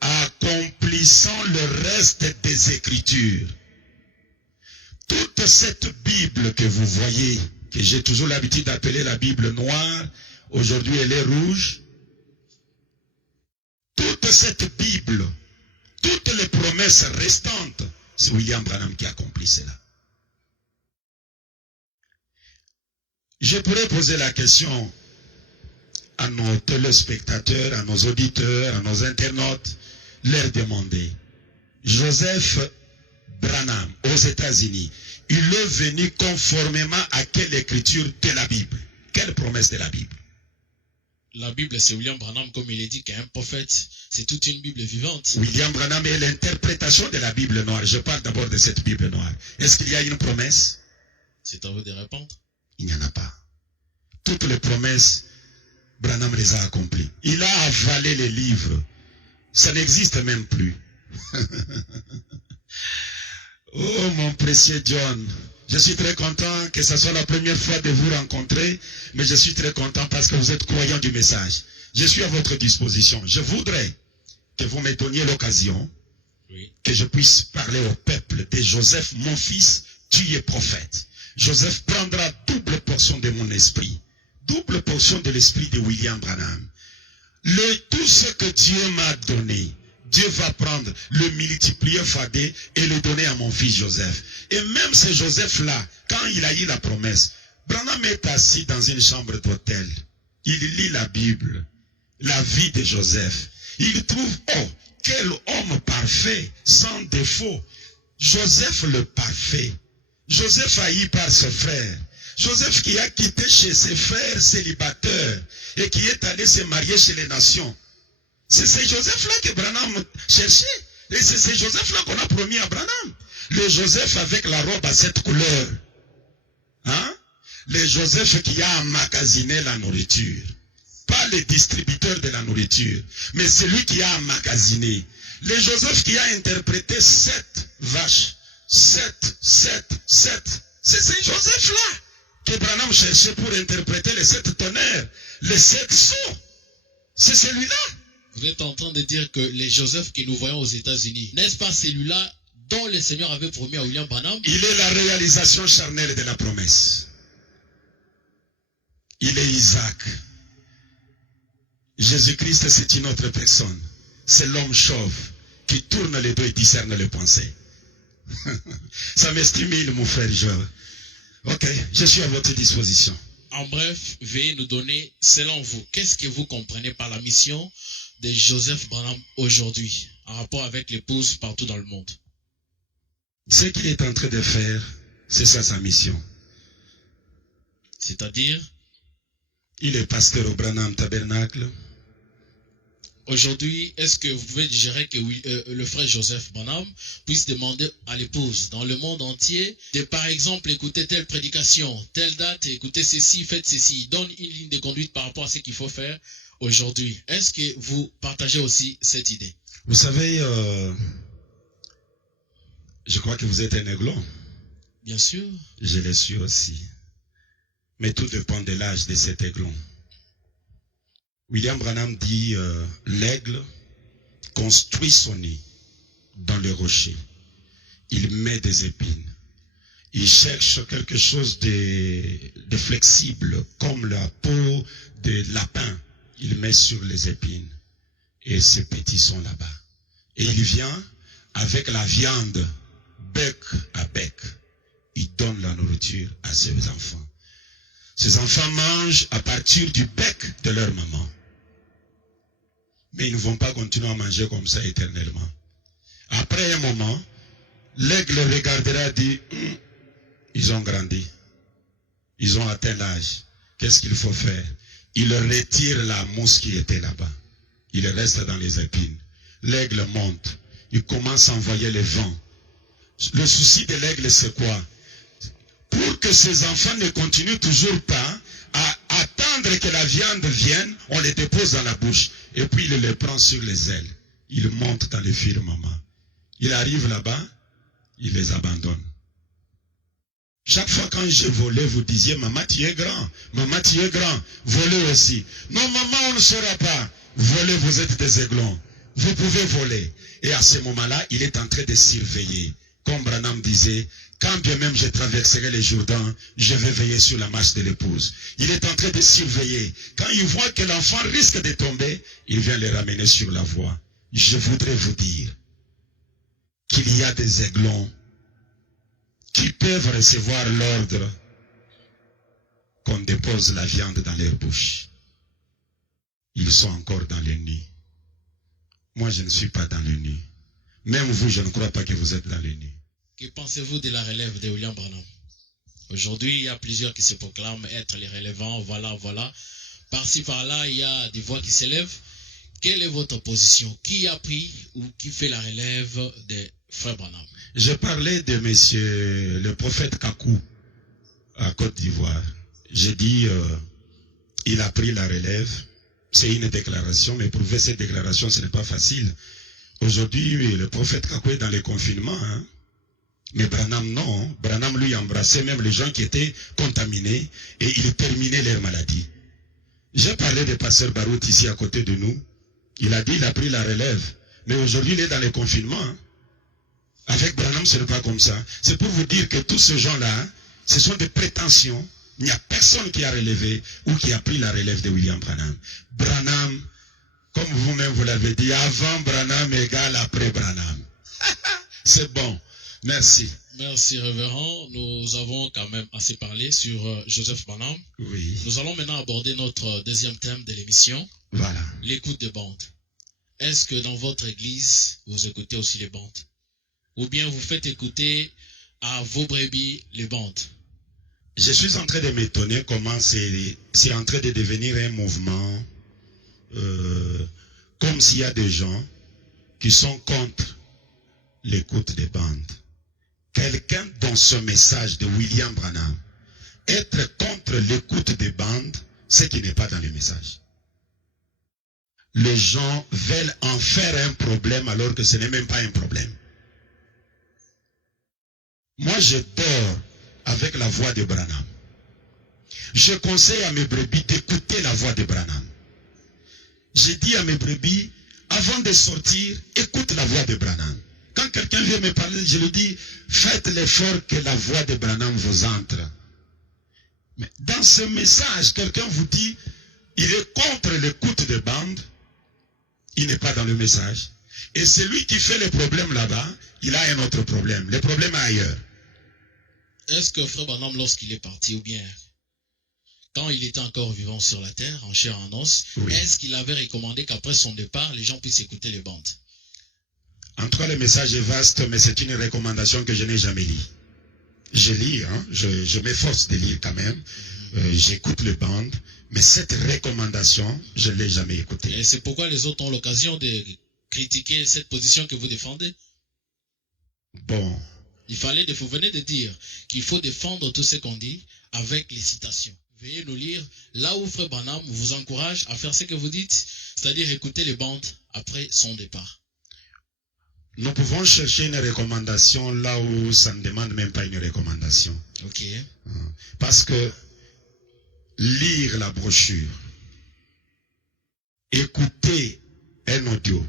accomplissant le reste des Écritures. Toute cette Bible que vous voyez, que j'ai toujours l'habitude d'appeler la Bible noire, aujourd'hui elle est rouge. Toute cette Bible, toutes les promesses restantes, c'est William Branham qui accomplit cela. Je pourrais poser la question à nos téléspectateurs, à nos auditeurs, à nos internautes, leur demander. Joseph Branham, aux États-Unis, il est venu conformément à quelle écriture de la Bible? Quelle promesse de la Bible? La Bible, c'est William Branham, comme il est dit qu'un prophète, c'est toute une Bible vivante. William Branham est l'interprétation de la Bible noire. Je parle d'abord de cette Bible noire. Est-ce qu'il y a une promesse? C'est à vous de répondre. Il n'y en a pas. Toutes les promesses, Branham les a accomplies. Il a avalé les livres. Ça n'existe même plus. Oh mon précieux John, je suis très content que ce soit la première fois de vous rencontrer, mais je suis très content parce que vous êtes croyant du message. Je suis à votre disposition. Je voudrais que vous me donniez l'occasion que je puisse parler au peuple de Joseph, mon fils, tu es prophète. Joseph prendra double portion de mon esprit, double portion de l'esprit de William Branham. Tout ce que Dieu m'a donné, Dieu va prendre, le multiplier fois deux et le donner à mon fils Joseph. Et même ce Joseph-là, quand il a eu la promesse, Branham est assis dans une chambre d'hôtel. Il lit la Bible. la vie de Joseph. Il trouve, oh, quel homme parfait, sans défaut. Joseph le parfait. Joseph haï par ses frères. Joseph qui a quitté chez ses frères célibataires et qui est allé se marier chez les nations. C'est ce Joseph-là que Branham cherchait. Et c'est ce Joseph-là qu'on a promis à Branham. Le Joseph avec la robe à cette couleur. Hein? Le Joseph qui a emmagasiné la nourriture. Pas le distributeur de la nourriture, mais celui qui a emmagasiné. Le Joseph qui a interprété 7 vaches. 7. C'est ce Joseph-là que Branham cherchait pour interpréter les 7 tonnerres, les 7 sceaux. C'est celui-là. Vous êtes en train de dire que les Joseph que nous voyons aux États-Unis, n'est-ce pas celui-là dont le Seigneur avait promis à William Branham? Il est la réalisation charnelle de la promesse. Il est Isaac. Jésus-Christ, c'est une autre personne. C'est l'homme chauve qui tourne les dos et discerne les pensées. Ça m'estimule, mon frère Joël. Ok, je suis à votre disposition. En bref, veuillez nous donner, selon vous, qu'est-ce que vous comprenez par la mission de Joseph Branham aujourd'hui, en rapport avec l'épouse partout dans le monde? Ce qu'il est en train de faire, c'est ça sa mission. C'est-à-dire, il est pasteur au Branham Tabernacle. Aujourd'hui, est-ce que vous pouvez digérer que le frère Joseph Branham puisse demander à l'épouse dans le monde entier de, par exemple, écouter telle prédication, telle date, écouter ceci, faites ceci, il donne une ligne de conduite par rapport à ce qu'il faut faire aujourd'hui. Est-ce que vous partagez aussi cette idée? Vous savez, je crois que vous êtes un aiglon. Bien sûr. Je le suis aussi. Mais tout dépend de l'âge de cet aiglon. William Branham dit, l'aigle construit son nid dans le rocher. Il met des épines. Il cherche quelque chose de flexible, comme la peau de lapin. Il met sur les épines. Et ses petits sont là-bas. Et il vient avec la viande, bec à bec. Il donne la nourriture à ses enfants. Ces enfants mangent à partir du bec de leur maman. Mais ils ne vont pas continuer à manger comme ça éternellement. Après un moment, l'aigle regardera et dit, ils ont grandi. Ils ont atteint l'âge. Qu'est-ce qu'il faut faire? Il retire la mousse qui était là-bas. Il reste dans les épines. L'aigle monte. Il commence à envoyer le vent. Le souci de l'aigle, c'est quoi? Pour que ces enfants ne continuent toujours pas à attendre que la viande vienne, on les dépose dans la bouche. Et puis il les prend sur les ailes. Il monte dans le firmament. Il arrive là-bas, il les abandonne. Chaque fois quand je volais, vous disiez, maman tu es grand, maman tu es grand, volez aussi. Non maman on ne saura pas, volez vous êtes des aiglons, vous pouvez voler. Et à ce moment-là, il est en train de surveiller. Comme Branham disait, quand bien même je traverserai les Jourdains, je vais veiller sur la marche de l'épouse. Il est en train de surveiller. Quand il voit que l'enfant risque de tomber, il vient le ramener sur la voie. Je voudrais vous dire qu'il y a des aiglons qui peuvent recevoir l'ordre qu'on dépose la viande dans leur bouche. Ils sont encore dans le nid. Moi, je ne suis pas dans le nid. Même vous, je ne crois pas que vous êtes dans le nid. Que pensez-vous de la relève de William Branham? Aujourd'hui, il y a plusieurs qui se proclament être les relevants, voilà. Par-ci, par-là, il y a des voix qui s'élèvent. Quelle est votre position? Qui a pris ou qui fait la relève de Frère Branham? Je parlais de monsieur le prophète Kakou à Côte d'Ivoire. J'ai dit, il a pris la relève. C'est une déclaration, mais prouver cette déclaration, ce n'est pas facile. Aujourd'hui, le prophète Kakou est dans le confinement, hein. Mais Branham, non. Branham, lui, embrassait même les gens qui étaient contaminés et il terminait leur maladie. J'ai parlé de pasteur Barout ici à côté de nous. Il a dit, il a pris la relève. Mais aujourd'hui, il est dans le confinement, hein. Avec Branham, ce n'est pas comme ça. C'est pour vous dire que tous ces gens-là, hein, ce sont des prétentions. Il n'y a personne qui a relevé ou qui a pris la relève de William Branham. Branham, comme vous-même vous l'avez dit, avant Branham égale après Branham. C'est bon. Merci. Merci, révérend. Nous avons quand même assez parlé sur Joseph Branham. Oui. Nous allons maintenant aborder notre deuxième thème de l'émission. Voilà. l'écoute des bandes. Est-ce que dans votre église, vous écoutez aussi les bandes? Ou bien vous faites écouter à vos brebis les bandes? Je suis en train de m'étonner comment c'est en train de devenir un mouvement, comme s'il y a des gens qui sont contre l'écoute des bandes. Quelqu'un dans ce message de William Branham, être contre l'écoute des bandes, c'est qui n'est pas dans le message. Les gens veulent en faire un problème alors que ce n'est même pas un problème. Moi, je dors avec la voix de Branham. Je conseille à mes brebis d'écouter la voix de Branham. Je dis à mes brebis, avant de sortir, écoute la voix de Branham. Quand quelqu'un vient me parler, je lui dis, faites l'effort que la voix de Branham vous entre. Mais dans ce message, quelqu'un vous dit, il est contre l'écoute de bande, il n'est pas dans le message. Et celui qui fait le problème là-bas, il a un autre problème. Le problème est ailleurs. Est-ce que Frère Branham, lorsqu'il est parti, ou bien quand il était encore vivant sur la terre, en chair en os, Oui. est-ce qu'il avait recommandé qu'après son départ, les gens puissent écouter les bandes? En tout cas, le message est vaste, mais c'est une recommandation que je n'ai jamais lue. Je lis, hein, je m'efforce de lire quand même. J'écoute les bandes, mais cette recommandation, je ne l'ai jamais écoutée. Et c'est pourquoi les autres ont l'occasion de critiquer cette position que vous défendez. Bon, Vous venez de dire qu'il faut défendre tout ce qu'on dit avec les citations. Veuillez nous lire là où Frère Branham vous encourage à faire ce que vous dites, c'est-à-dire écouter les bandes après son départ. nous pouvons chercher une recommandation là où ça ne demande même pas une recommandation. Ok. Parce que lire la brochure, écouter un audio,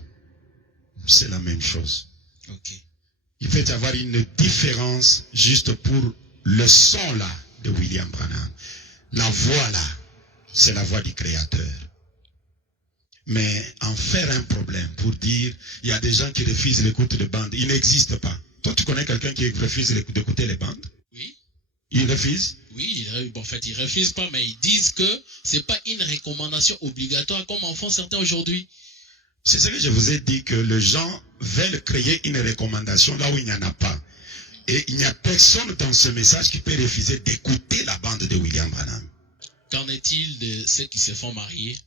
c'est la même chose. Ok. Il peut y avoir une différence juste pour le son là de William Branham. La voix là, c'est la voix du Créateur. Mais en faire un problème pour dire, il y a des gens qui refusent l'écoute de bandes, il n'existe pas. Toi, tu connais quelqu'un qui refuse d'écouter les bandes? Oui. Il refuse? Oui, en fait, ils refusent pas, mais ils disent que c'est pas une recommandation obligatoire comme en font certains aujourd'hui. C'est ce que je vous ai dit, que les gens veulent créer une recommandation là où il n'y en a pas. Et il n'y a personne dans ce message qui peut refuser d'écouter la bande de William Branham. Qu'en est-il de ceux qui se font marier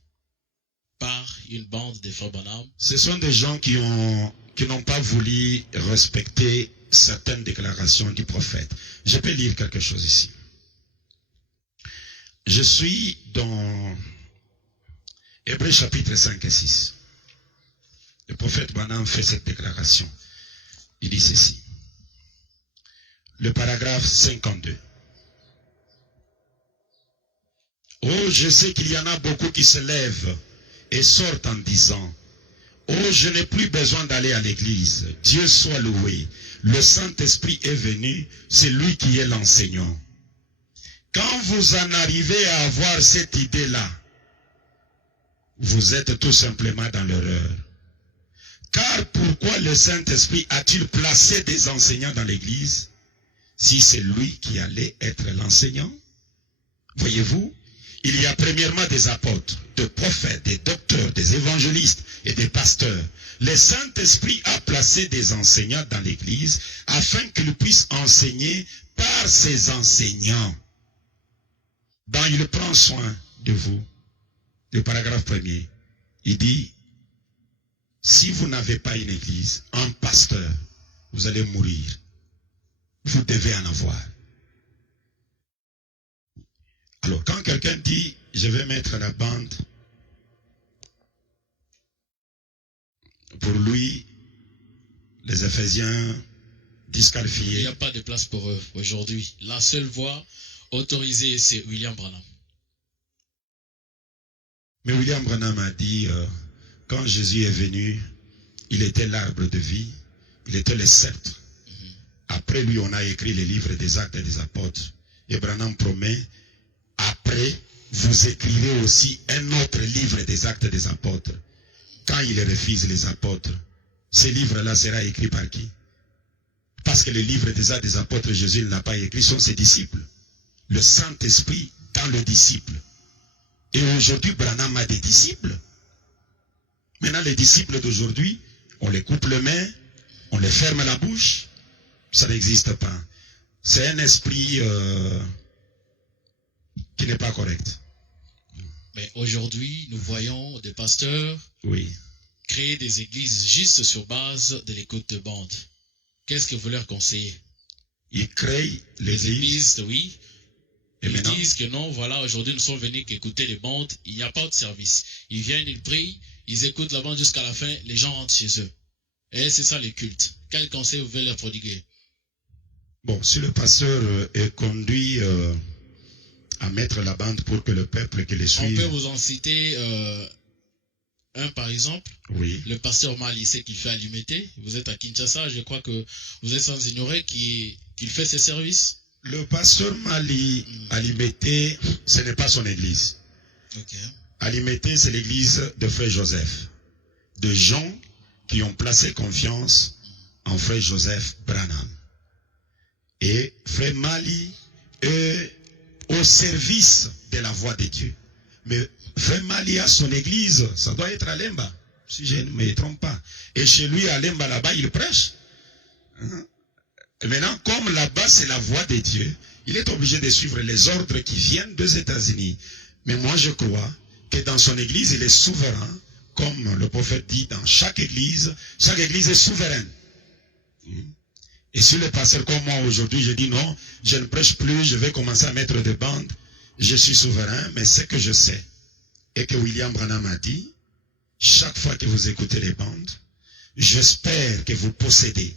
par une bande de Frère Branham? Ce sont des gens qui n'ont pas voulu respecter certaines déclarations du prophète. Je peux lire quelque chose ici. Je suis dans Hébreux chapitre 5 et 6. Le prophète Branham fait cette déclaration. Il dit ceci. Le paragraphe 52. Oh, je sais qu'il y en a beaucoup qui se lèvent et sortent en disant, oh, je n'ai plus besoin d'aller à l'église. Dieu soit loué. Le Saint-Esprit est venu, c'est lui qui est l'enseignant. Quand vous en arrivez à avoir cette idée-là, vous êtes tout simplement dans l'erreur. Car pourquoi le Saint-Esprit a-t-il placé des enseignants dans l'église si c'est lui qui allait être l'enseignant? Voyez-vous, il y a premièrement des apôtres, des prophètes, des docteurs, des évangélistes et des pasteurs. Le Saint-Esprit a placé des enseignants dans l'église afin qu'ils puissent enseigner par ces enseignants. Donc il prend soin de vous. Le paragraphe 1er, il dit, si vous n'avez pas une église, un pasteur, vous allez mourir. Vous devez en avoir. Alors, quand quelqu'un dit, je vais mettre la bande, pour lui, les Éphésiens Il disqualifiés. n'y a pas de place pour eux aujourd'hui. La seule voie autorisée, c'est William Branham. Mais William Branham a dit, quand Jésus est venu, il était l'arbre de vie, il était le sceptre. Après lui, on a écrit les livres des Actes et des Apôtres. Et Branham promet, après, vous écrirez aussi un autre livre des Actes des Apôtres. Quand il refuse les apôtres, ce livre-là sera écrit par qui? Parce que le livre des Actes des Apôtres, Jésus ne l'a pas écrit, sont ses disciples. Le Saint-Esprit dans le disciple. Et aujourd'hui, Branham a des disciples. Maintenant, les disciples d'aujourd'hui, on les coupe les mains, on les ferme la bouche. Ça n'existe pas. C'est un esprit qui n'est pas correct. Mais aujourd'hui, nous voyons des pasteurs créer des églises juste sur base de l'écoute de bande. Qu'est-ce que vous leur conseillez? Ils créent Les églises, oui. Et Ils maintenant, disent que non, voilà, aujourd'hui nous sommes venus qu'écouter les bandes, il n'y a pas de service. Ils viennent, ils prient, ils écoutent la bande jusqu'à la fin, les gens rentrent chez eux. Et c'est ça les cultes. Quel conseil vous voulez leur prodiguer? bon, si le pasteur est conduit à mettre la bande pour que le peuple qui les On suit... peut vous en citer un par exemple. Oui. Le pasteur Mali, c'est qu'il fait à Limete. Vous êtes à Kinshasa, je crois que vous êtes sans ignorer qu'il fait ses services. Le pasteur Mali, à Limete, ce n'est pas son église. Ok. À Limete, c'est l'église de Frère Joseph. De gens qui ont placé confiance en Frère Joseph Branham. Et Frère Mali est au service de la voix de Dieu. Mais Frère Mali a son église, ça doit être à Lemba, si je ne me trompe pas. Et chez lui, à Lemba, là-bas, il prêche. Et maintenant, comme là-bas, c'est la voix de Dieu, il est obligé de suivre les ordres qui viennent des États-Unis. Mais moi, je crois que dans son église, il est souverain. Comme le prophète dit, dans chaque église est souveraine. Et si le pasteur comme moi aujourd'hui, je dis non, je ne prêche plus, je vais commencer à mettre des bandes, je suis souverain, mais ce que je sais, et que William Branham a dit, chaque fois que vous écoutez les bandes, j'espère que vous possédez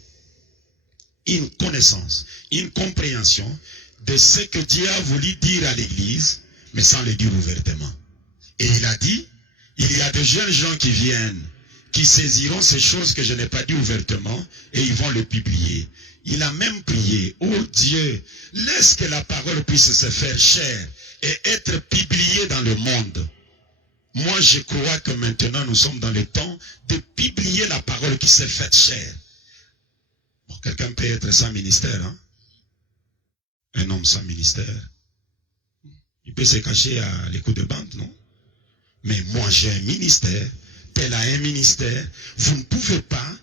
une connaissance, une compréhension de ce que Dieu a voulu dire à l'église, mais sans le dire ouvertement. Et il a dit, il y a de jeunes gens qui viennent, qui saisiront ces choses que je n'ai pas dit ouvertement, et ils vont le publier. Il a même prié, oh Dieu, laisse que la parole puisse se faire chair et être publiée dans le monde. Moi, je crois que maintenant, nous sommes dans le temps de publier la parole qui s'est faite chair. Bon, quelqu'un peut être sans ministère, hein? Un homme sans ministère. Il peut se cacher à l'écoute de bande, non? Mais moi, j'ai un ministère. Tel a un ministère. Vous ne pouvez pas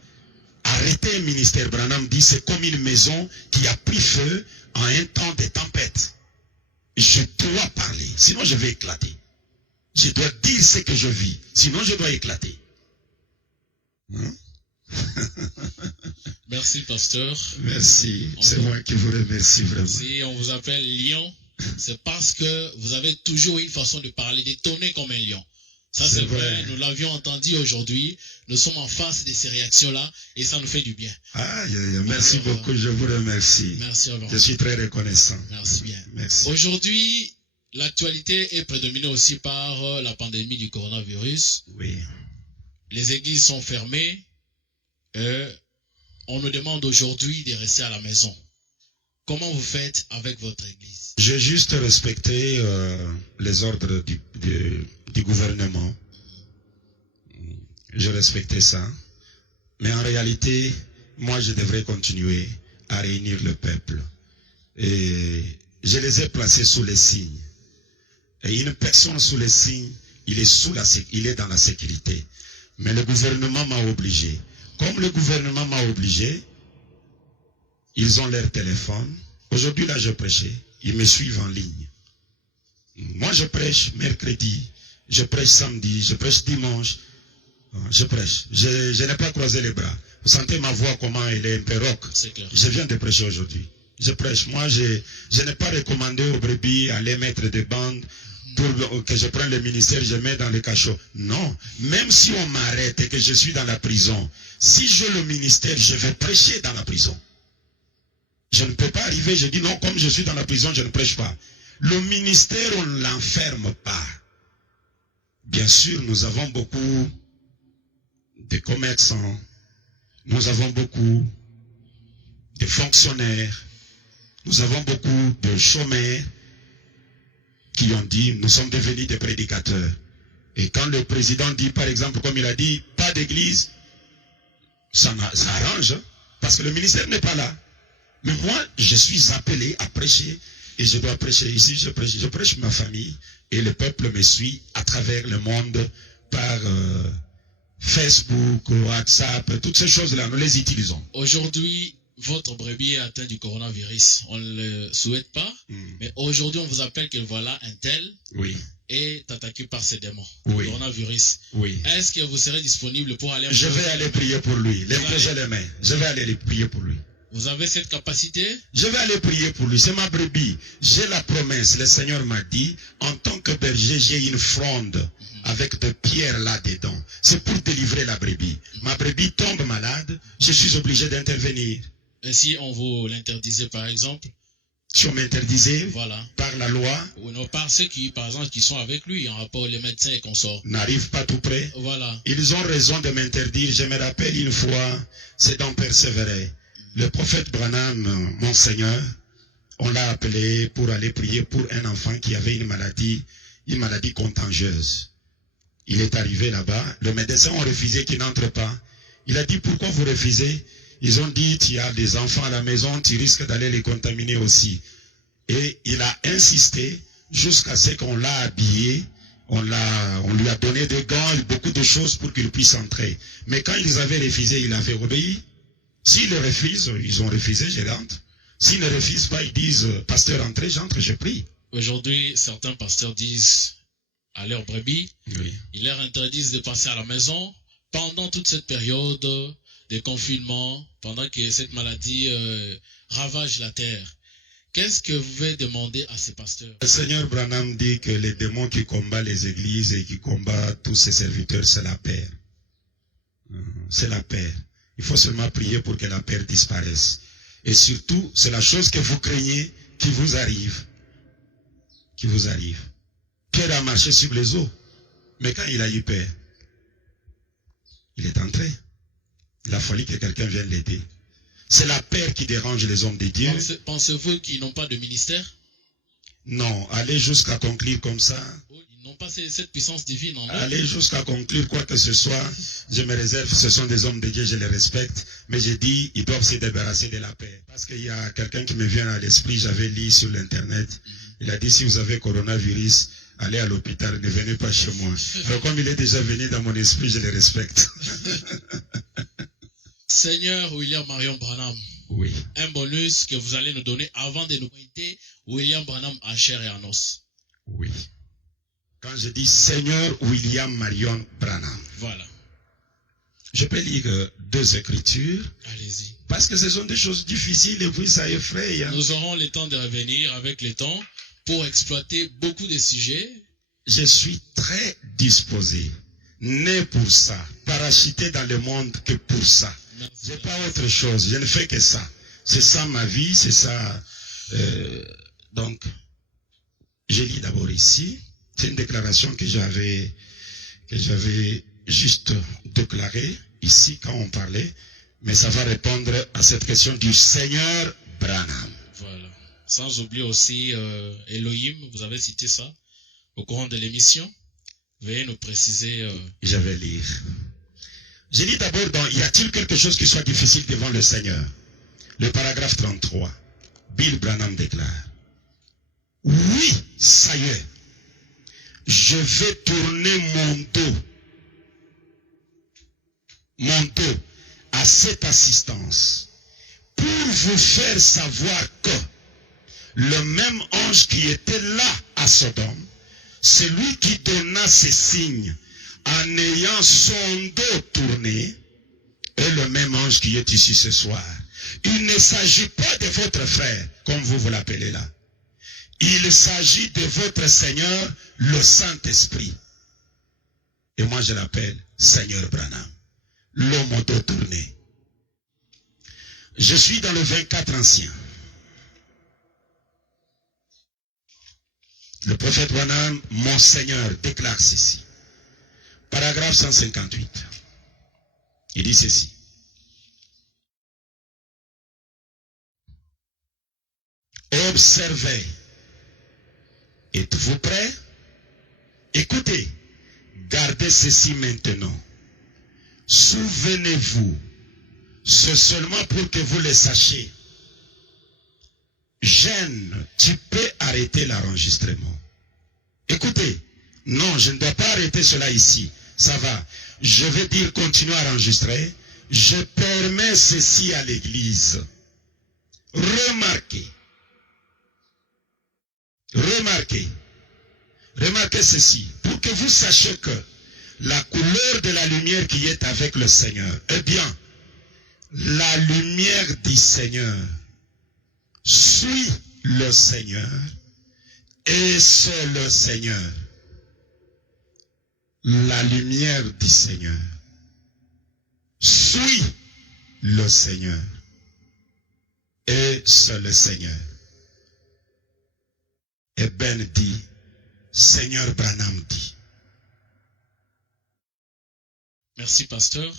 arrêter un ministère. Branham dit, c'est comme une maison qui a pris feu en un temps de tempête. Je dois parler, sinon je vais éclater. Je dois dire ce que je vis, sinon je dois éclater. Hein? Merci, pasteur. Merci, c'est moi qui vous remercie vraiment. Si on vous appelle lion, c'est parce que vous avez toujours une façon de parler, d'étonner comme un lion. Ça c'est vrai, nous l'avions entendu aujourd'hui, nous sommes en face de ces réactions-là et ça nous fait du bien. Merci beaucoup, je vous remercie. Merci, je suis très reconnaissant. Merci bien. Merci. Aujourd'hui, l'actualité est prédominée aussi par la pandémie du coronavirus. Oui. Les églises sont fermées. On nous demande aujourd'hui de rester à la maison. Comment vous faites avec votre église? J'ai juste respecté les ordres du gouvernement. Je respectais ça. Mais en réalité, moi je devrais continuer à réunir le peuple. Et je les ai placés sous les signes. Et une personne sous les signes, il est dans la sécurité. Mais le gouvernement m'a obligé. Comme le gouvernement m'a obligé, ils ont leur téléphone. Aujourd'hui, là, je prêchais. Ils me suivent en ligne. Moi, je prêche mercredi, je prêche samedi, je prêche dimanche. Je prêche. Je n'ai pas croisé les bras. Vous sentez ma voix, comment elle est un peu rock. C'est clair. Je viens de prêcher aujourd'hui. Je prêche. Moi, je n'ai pas recommandé aux brebis d'aller mettre des bandes pour que je prenne le ministère, je mets dans le cachot. Non. Même si on m'arrête et que je suis dans la prison, si j'ai le ministère, je vais prêcher dans la prison. Je ne peux pas arriver, je dis non, comme je suis dans la prison, je ne prêche pas. Le ministère, on ne l'enferme pas. Bien sûr, nous avons beaucoup de commerçants, nous avons beaucoup de fonctionnaires, nous avons beaucoup de chômeurs qui ont dit, nous sommes devenus des prédicateurs. Et quand le président dit, par exemple, comme il a dit, pas d'église, ça arrange, parce que le ministère n'est pas là. Mais moi, je suis appelé à prêcher, et je dois prêcher ici, je prêche ma famille, et le peuple me suit à travers le monde par Facebook, WhatsApp, toutes ces choses-là, nous les utilisons. Aujourd'hui, votre brebis est atteint du coronavirus. On ne le souhaite pas, mais aujourd'hui, on vous appelle que voilà, un tel Oui, est attaqué par ces démons. Oui. Coronavirus. oui. Est-ce que vous serez disponible pour aller... Je vais aller prier pour lui, l'imposer les mains. Je vais aller prier pour lui. Vous avez cette capacité? Je vais aller prier pour lui, c'est ma brebis. J'ai la promesse, le Seigneur m'a dit, en tant que berger, j'ai une fronde avec des pierres là-dedans. C'est pour délivrer la brebis. Ma brebis tombe malade, je suis obligé d'intervenir. Et si on vous l'interdisait, par exemple? Si on m'interdisait, Voilà. par la loi, Ou non, par ceux qui, par exemple, qui sont avec lui, en rapport les médecins et consorts. n'arrive pas tout près. Voilà. Ils ont raison de m'interdire. Je me rappelle une fois, c'est d'en persévérer. Le prophète Branham, mon Seigneur, on l'a appelé pour aller prier pour un enfant qui avait une maladie contagieuse. Il est arrivé là-bas, le médecin a refusé qu'il n'entre pas. Il a dit, pourquoi vous refusez? Ils ont dit, tu as des enfants à la maison, tu risques d'aller les contaminer aussi. Et il a insisté jusqu'à ce qu'on l'a habillé, on lui a donné des gants et beaucoup de choses pour qu'il puisse entrer. Mais quand ils avaient refusé, il avait obéi. S'ils refusent, ils ont refusé, je rentre. S'ils ne refusent pas, ils disent, pasteur, entrez, j'entre, je prie. Aujourd'hui, certains pasteurs disent à leurs brebis, Oui. ils leur interdisent de passer à la maison pendant toute cette période de confinement, pendant que cette maladie ravage la terre. Qu'est-ce que vous pouvez demander à ces pasteurs? Le Seigneur Branham dit que les démons qui combattent les églises et qui combattent tous ses serviteurs, c'est la peur. C'est la peur. Il faut seulement prier pour que la peur disparaisse. Et surtout, c'est la chose que vous craignez qui vous arrive. Qui vous arrive. Pierre a marché sur les eaux. Mais quand il a eu peur, il est entré. Il a fallu que quelqu'un vienne l'aider. C'est la peur qui dérange les hommes de Dieu. Pensez-vous qu'ils n'ont pas de ministère? Non, aller jusqu'à conclure comme ça. Ils n'ont pas cette puissance divine en eux. Aller jusqu'à conclure quoi que ce soit, je me réserve, ce sont des hommes de Dieu, je les respecte, mais je dis, ils doivent se débarrasser de la paix. Parce qu'il y a quelqu'un qui me vient à l'esprit, j'avais lu sur l'internet, il a dit, si vous avez coronavirus, allez à l'hôpital, ne venez pas chez moi. Alors comme il est déjà venu dans mon esprit, je les respecte. Seigneur William Marion Branham, Oui. un bonus que vous allez nous donner avant de nous pointer William Branham en chair et en os. Oui. Quand je dis Seigneur William Marion Branham, Voilà. je peux lire deux écritures, Allez-y. parce que ce sont des choses difficiles et puis ça effraie. Hein. Nous aurons le temps de revenir avec le temps pour exploiter beaucoup de sujets. Je suis très disposé, né pour ça, parachuté dans le monde que pour ça. Merci. J'ai pas autre chose, je ne fais que ça. C'est ça ma vie, c'est ça. Donc, je lis d'abord ici. C'est une déclaration que j'avais juste déclarée ici quand on parlait, mais ça va répondre à cette question du Seigneur Branham. Voilà. Sans oublier aussi Elohim, vous avez cité ça au courant de l'émission. Veuillez nous préciser. Je vais lire. Je lis d'abord dans Y a-t-il quelque chose qui soit difficile devant le Seigneur? Le paragraphe 33. Bill Branham déclare. Oui, ça y est. Je vais tourner mon dos à cette assistance pour vous faire savoir que le même ange qui était là à Sodome, celui qui donna ces signes en ayant son dos tourné, est le même ange qui est ici ce soir. Il ne s'agit pas de votre frère, comme vous l'appelez là. Il s'agit de votre Seigneur, le Saint-Esprit. Et moi je l'appelle Seigneur Branham, l'homme au dos tourné. Je suis dans le 24 ancien. Le prophète Branham, mon Seigneur, déclare ceci. Paragraphe 158. Il dit ceci. Observez. Êtes-vous prêts? Écoutez. Gardez ceci maintenant. Souvenez-vous. C'est seulement pour que vous le sachiez. Gêne, tu peux arrêter l'enregistrement. Écoutez. Non, je ne dois pas arrêter cela ici. Ça va. je vais dire continuez à enregistrer. Je permets ceci à l'église. Remarquez ceci, pour que vous sachiez que la couleur de la lumière qui est avec le Seigneur, eh bien, la lumière du Seigneur suit le Seigneur et c'est le Seigneur. La lumière du Seigneur suit le Seigneur et c'est le Seigneur. Et Ben dit, Seigneur Branham dit. Merci, pasteur.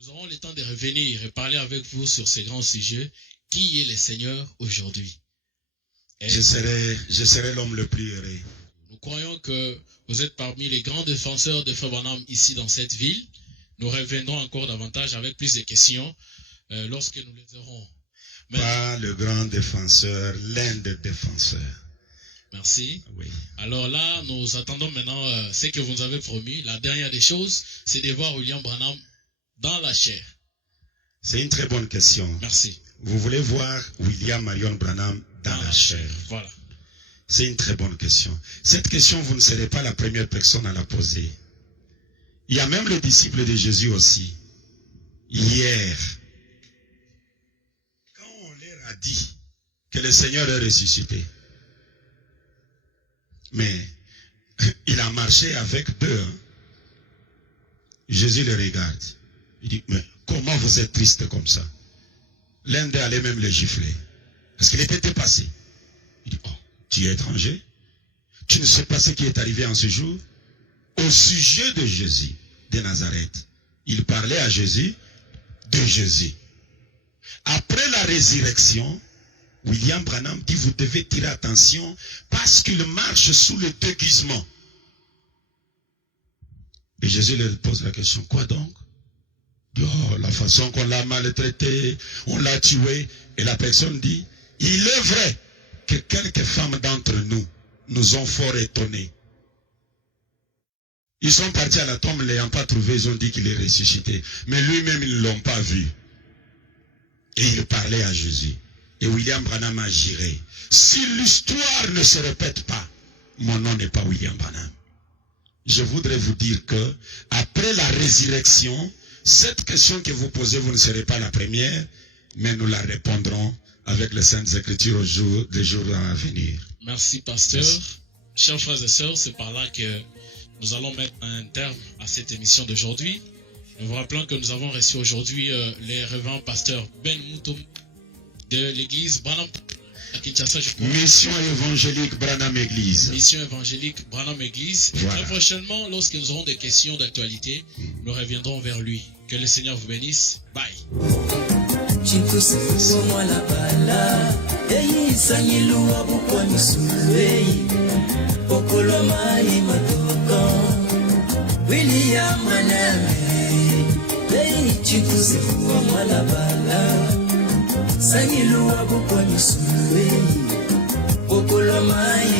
Nous aurons le temps de revenir et parler avec vous sur ces grands sujets. Qui est le Seigneur aujourd'hui? Je serai l'homme le plus heureux. Nous croyons que vous êtes parmi les grands défenseurs de Frère Branham ici dans cette ville. Nous reviendrons encore davantage avec plus de questions lorsque nous les aurons. Pas le grand défenseur, l'un des défenseurs. Merci. Oui. Alors là, nous attendons maintenant ce que vous nous avez promis. La dernière des choses, c'est de voir William Branham dans la chair. C'est une très bonne question. Merci. Vous voulez voir William Marion Branham dans la chair? Voilà. C'est une très bonne question. Cette question, vous ne serez pas la première personne à la poser. Il y a même le disciple de Jésus aussi. Hier, quand on leur a dit que le Seigneur est ressuscité, mais il a marché avec deux. Hein. Jésus le regarde. Il dit, mais comment vous êtes triste comme ça? L'un d'eux allait même le gifler. Parce qu'il était dépassé. Il dit, oh, tu es étranger? Tu ne sais pas ce qui est arrivé en ce jour? Au sujet de Jésus de Nazareth. Il parlait à Jésus de Jésus. Après la résurrection, William Branham dit, vous devez tirer attention parce qu'il marche sous le déguisement. Et Jésus leur pose la question, quoi donc? Il dit, oh, la façon qu'on l'a maltraité, on l'a tué. Et la personne dit, il est vrai que quelques femmes d'entre nous nous ont fort étonnés. Ils sont partis à la tombe, ne l'ayant pas trouvé, ils ont dit qu'il est ressuscité. Mais lui-même, ils ne l'ont pas vu. Et il parlait à Jésus. Et William Branham a géré. Si l'histoire ne se répète pas, mon nom n'est pas William Branham. Je voudrais vous dire que, après la résurrection, cette question que vous posez, vous ne serez pas la première, mais nous la répondrons avec les Saintes Écritures des jours à venir. Merci, pasteur. Merci. Chers frères et sœurs, c'est par là que nous allons mettre un terme à cette émission d'aujourd'hui. Nous vous rappelons que nous avons reçu aujourd'hui les révérends pasteurs Ben Moutoum de l'église Branham à Kinshasa. Mission évangélique Branham Église. Mission évangélique Branham Église. Et Voilà. très prochainement, lorsque nous aurons des questions d'actualité, nous reviendrons vers lui. Que le Seigneur vous bénisse. Bye. William Branham, chikuzi kuwa malabala, sanyilu wabu kwa misului, pokolo mai